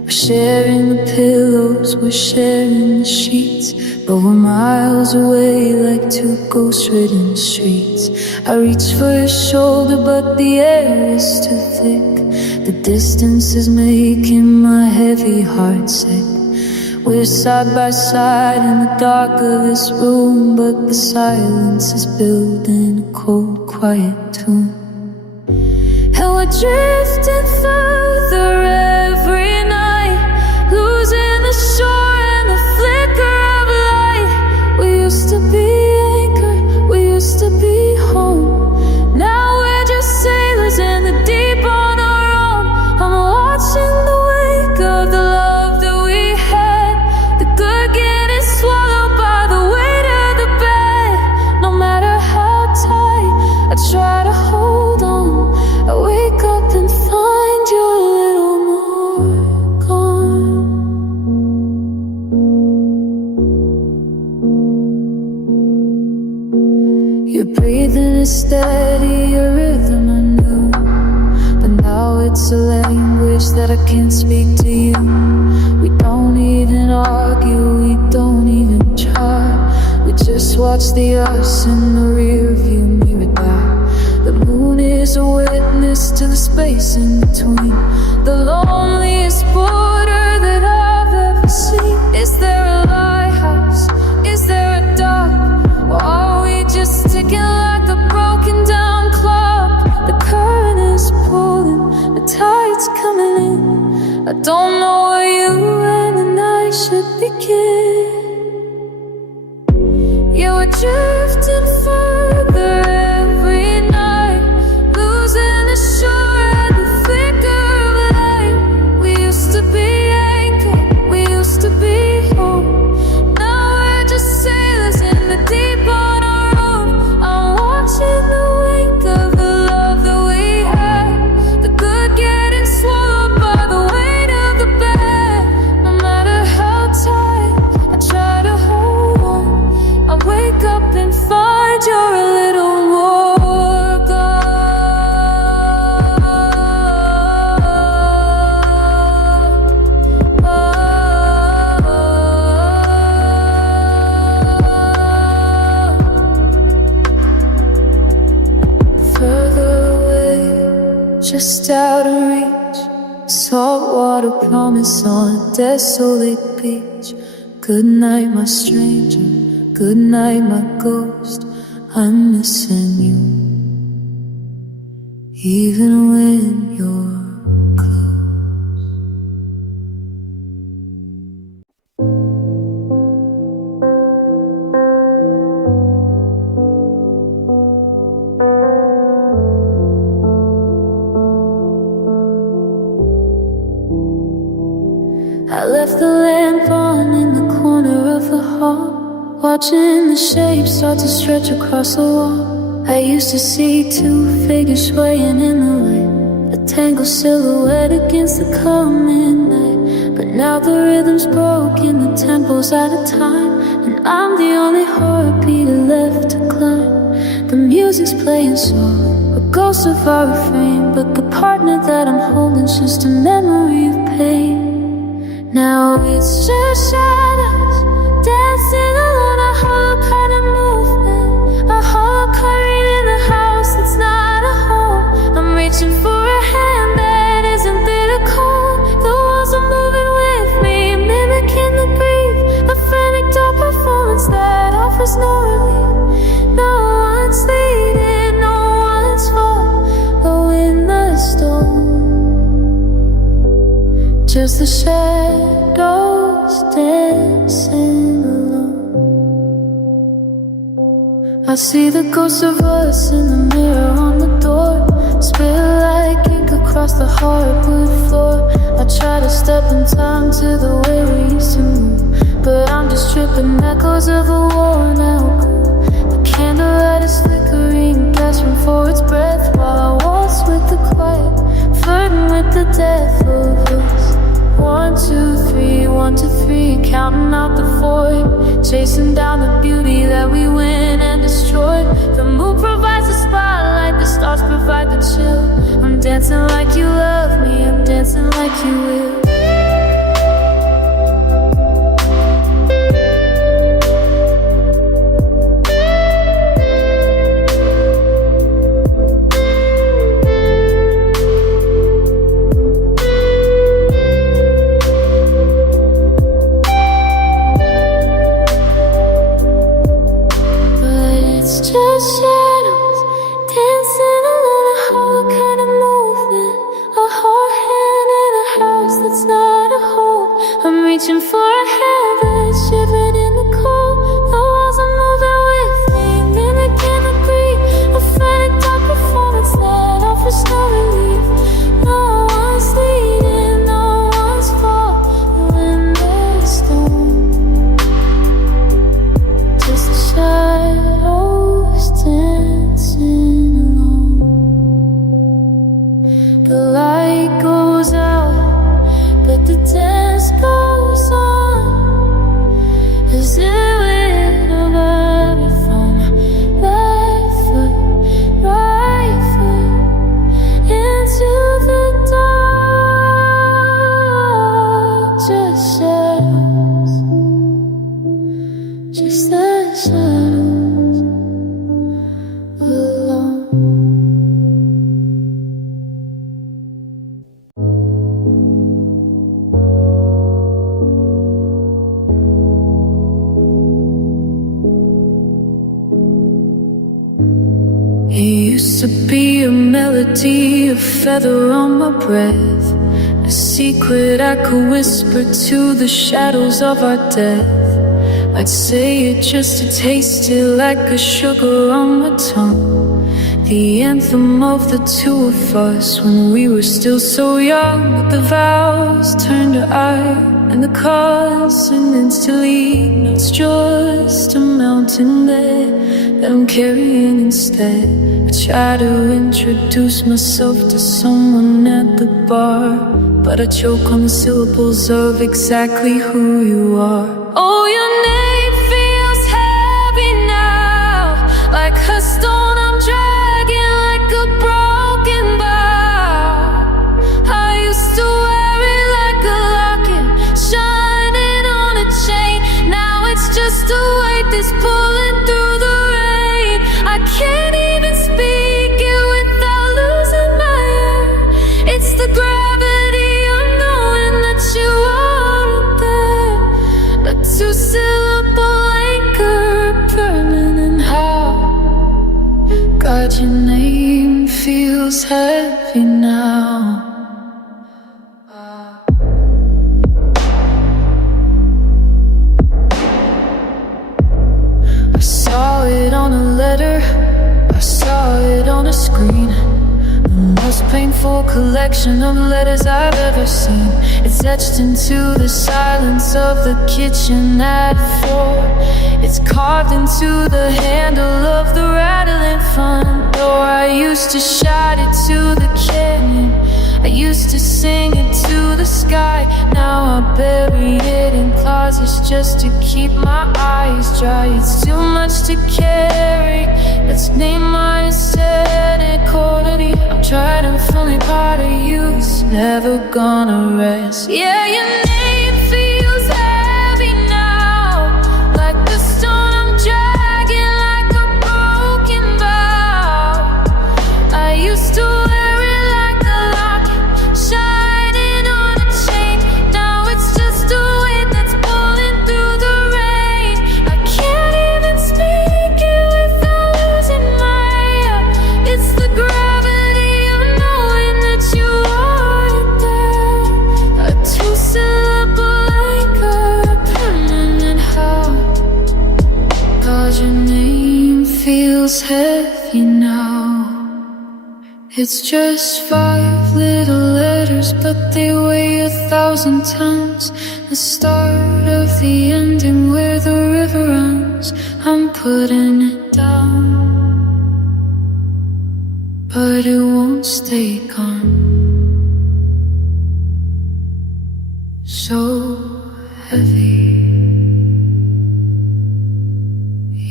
We're sharing the pillows, we're sharing the sheets, but we're miles away like two ghost-ridden streets. I reach for your shoulder, but the air is too thick. The distance is making my heavy heart sick. We're side by side in the dark of this room, but the silence is building a cold, quiet tomb. And we're drifting further every night, losing the shore and the flicker of light. We used to be anchored, we used to be home. Now we're just sailors in the deep on our own. I'm watching the wake of the love that we had, the good getting swallowed by the weight of the bad. No matter how tight I try to hold on, I wake up and find you a little more gone. Your breathing is steady, your rhythm I knew, but now it's a language that I can't speak to you. We don't even argue, we don't even try. We just watch the us in the rear view mirror die. The moon is a witness to the space in between, the loneliest border that I've ever seen. Is there a lighthouse? Is there a dock? Or are we just ticking like a broken down clock? The current is pulling, the tide's coming in. I don't know where you and the night should begin. Yeah, we're drifting further every night, losing the shore and the flicker of light. We used to be anchored, we used to be home. Now we're just sailors in the deep on our own. I'm watching the wake of the love that we had, the good getting swallowed by the weight of the bad. No matter how tight I try to hold on, I wake up and find you're a little more gone. Further away, just out of reach, saltwater promise on a desolate beach. Good night, my stranger, good night, my ghost. I'm missing you, even when you're close. I left the lamp on in the corner of the hall, watching the shapes start to stretch across the wall. I used to see two figures swaying in the light, a tangled silhouette against the calm midnight. But now the rhythm's broken, the tempo's out of time, and I'm the only heartbeat left to climb. The music's playing soft, a ghost of our refrain, but the partner that I'm holding's just a memory of pain. Now it's just shadows dancing along a hollow kind of movement, a hollow current in the house that's not a home. I'm reaching for a hand that isn't there to call. The walls are moving with me, mimicking the breathe, a frantic doll performance that offers no relief. No one's leading, no one's following the storm. Just the shadows dancing alone. I see the ghost of us in the mirror on the door, spill like ink across the hardwood floor. I try to step in time to the way we used to move, but I'm just tripping echoes of a worn out groove. The candlelight is flickering, gasping for its breath, while I waltz with the quiet, flirting with the death of us. 1, 2, 3, 1, 2, 3, counting out the void, chasing down the beauty that we win and destroy. The moon provides a spotlight, the stars dancing like you love me, I'm dancing like you will. Reaching for a hand that's shivering in the cold. The walls are moving with me, mimicking the beat. A frantic dark performance that offers no relief. No one's leading, no one's following the storm. Just the shadows dancing alone. The light goes out, but the dance goes on. As if we're nobody from left foot, right foot, into the dark. Just shadows, just the shadows alone. You used to be a melody, a feather on my breath, a secret I could whisper to the shadows of our death. I'd say it just to taste it like a sugar on my tongue. The anthem of the two of us when we were still so young. But the vows turned to eye and the consonants to lead. Now it's just a mountain there that I'm carrying instead. I try to introduce myself to someone at the bar, but I choke on the syllables of exactly who you are. Oh, your name feels heavy now, like a stone I'm dragging, like a broken bow. I used to wear it like a locket, shining on a chain. Now it's just a weight that's pulling through the rain. I can't even speak it without losing my air. It's the gravity of knowing that you aren't there. A two-syllable anchor, permanent how. God, your name feels heavy now. I saw it on a letter, I saw it on a screen. The most painful collection of letters I've ever seen. It's etched into the silence of the kitchen at 4. It's carved into the handle of the rattling front door. I used to shout it to the canyon, I used to sing it to the sky. Now I bury it in closets just to keep my eyes dry. It's too much to carry, let's name my insanity. I'm tried and fully part of you, it's never gonna rest. Yeah, your name feels heavy now, like the stone I'm dragging, like a broken bow. I used to wear it like a locket, shining on a chain. Now it's just a weight that's pulling through the rain. I can't even speak it without losing my air. It's the gravity of knowing that you aren't there. A two-syllable anchor, permanent how. God, your name feels heavy now. It's just 5 little letters, but they weigh 1,000 tons. The start of the ending where the river runs. I'm putting it down, but it won't stay gone. So heavy,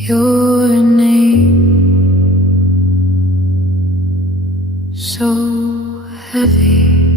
your name. So heavy.